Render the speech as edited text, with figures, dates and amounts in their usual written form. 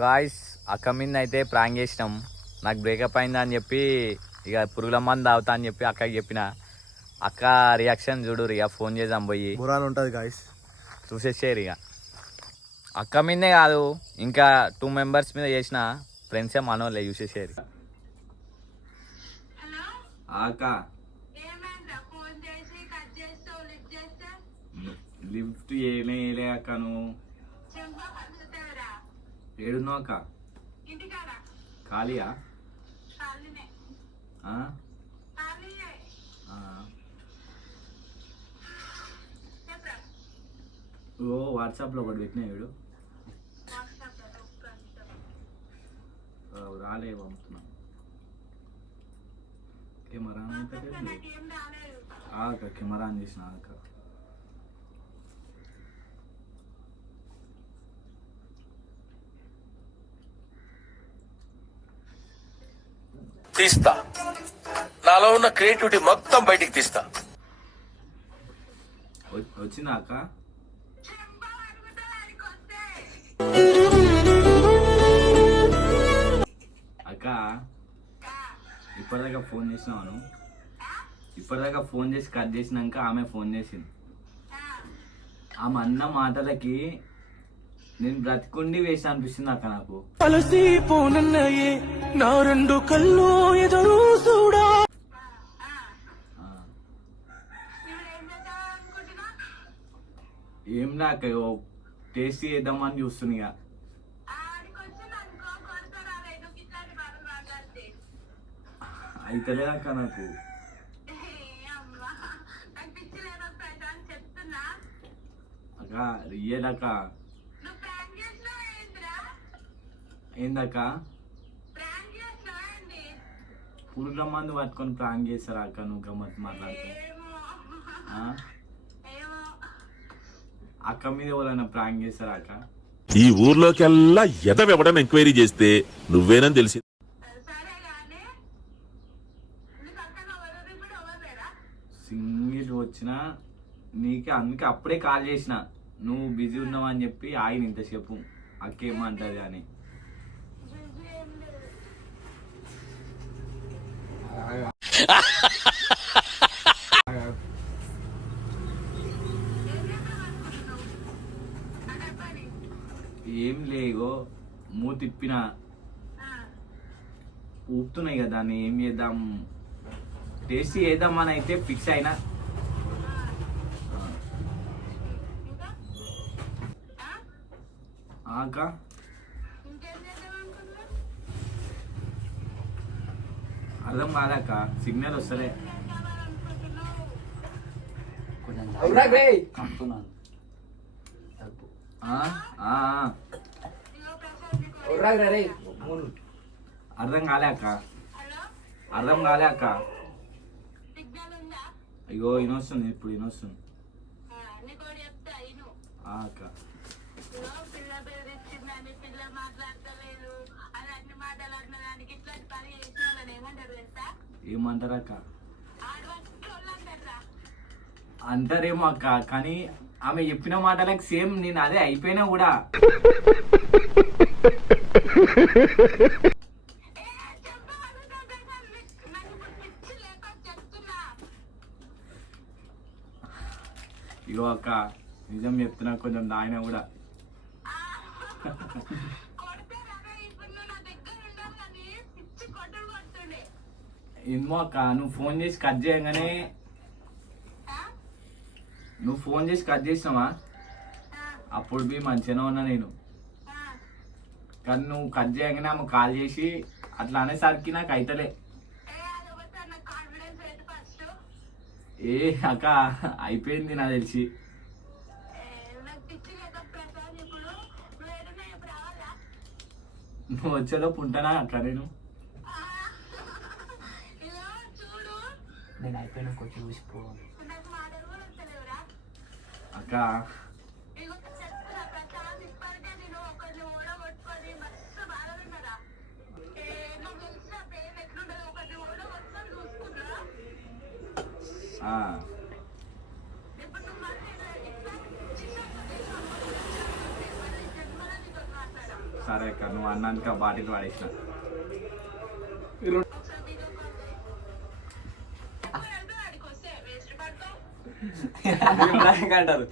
Guys అక్క మీద అయితే ప్రాంక్ చేసినాం. నాకు బ్రేకప్ అయిందా అని చెప్పి ఇక పురుగుల మందు తాగుతా అని చెప్పి అక్కకి చెప్పిన. అక్క రియాక్షన్ చూడు ఇక ఫోన్ చేద్దాం పోయి బురాన్ ఉంటుంది గాయస్, చూసేసేరు ఇక. అక్క మీదే కాదు ఇంకా 2 మెంబర్స్ మీద చేసిన ఫ్రెండ్సే మనోళ్ళే, చూసేసేరు. అక్క లిఫ్ట్ ఏలే అక్క, నువ్వు ఏడున్నావు అక్క? ఖాళీయా? ఓ వాట్సాప్లో ఒకటి పెట్టినా వీడు రాలే పంపుతున్నా. కెమెరా అక్క, కెమెరా ఆన్ చేసిన అక్క. తీస్తా, నాలో ఉన్న క్రియేటివిటీ మొత్తం బయటికి తీస్తా. వచ్చిందా అక్క? అక్క ఇప్పటిదాకా ఫోన్ చేసినాను, ఇప్పటిదాకా ఫోన్ చేసి కట్ చేసినాక ఆమె ఫోన్ చేసింది. ఆమె అన్న మాటలకి నేను బ్రతికుండి వేసి అనిపిస్తుంది అక్క నాకు. నా రెండు కళ్ళు ఎదురు చూడా. ఏం నాక టేస్ట్ చేద్దామని చూస్తున్నా. అయితే లేదక్క నాకు. అక్క రియల్ అక్క. ఏందక్క? పురుగుల మందు పట్టుకొని ప్రాంక్ చేస్తారా అక్క? నువ్వు గమ్మత్ మాట్లాడుతా. అక్క మీద ఎవరైనా ప్రాంక్ చేస్తారా అక్క? ఈ ఊర్లోకెల్లా ఎదవెవడని ఎంక్వైరీ చేస్తే నువ్వేనని తెలిసి సింగిల్ వచ్చినా నీకే, అందుకే అప్పుడే కాల్ చేసిన. నువ్వు బిజీ ఉన్నావు అని చెప్పి ఆయన ఇంతసేపు అక్కేమంటది అని. ఏం లేగో మూతి తిప్పిన ఊపుతున్నాయి కదా, దాన్ని ఏం చేద్దాం, టేస్ట్ చేద్దామని అయితే ఫిక్స్ అయినా. అక్క అర్థం కాదక్క, సిగ్నల్ వస్తలే. అర్థం కాలే అక్క, అర్థం కాలే అక్క. అయ్యో ఇనొస్తుంది, ఇప్పుడు ఇనొస్తుంది అక్క. ఏమంటారు అక్క? అంటారేమో అక్క, కానీ ఆమె చెప్పిన మాటలకు సేమ్ నేను అదే అయిపోయినా కూడా. ఇగో అక్క నిజం చెప్తున్నా, కొంచెం నాయన కూడా. ఏమో అక్క, నువ్వు ఫోన్ చేసి కట్ చేయగానే, నువ్వు ఫోన్ చేసి కట్ చేసినావా అప్పుడు బి మంచిగానే ఉన్నా నేను. కానీ నువ్వు కట్ చేయగానే ఆమె కాల్ చేసి అట్లా అనేసరికి నాకు అయితలే. ఏ అక్క అయిపోయింది నాకు తెలిసి. నువ్వు వచ్చేలోపు ఉంటానా అక్క? నేను అయిపోయినా కొంచెం చూసిపోవాలి అక్క. సరే సారీ అక్క, నువ్వు అన్నానికి ఆ బాటిల్ పడేసిన. అంటారు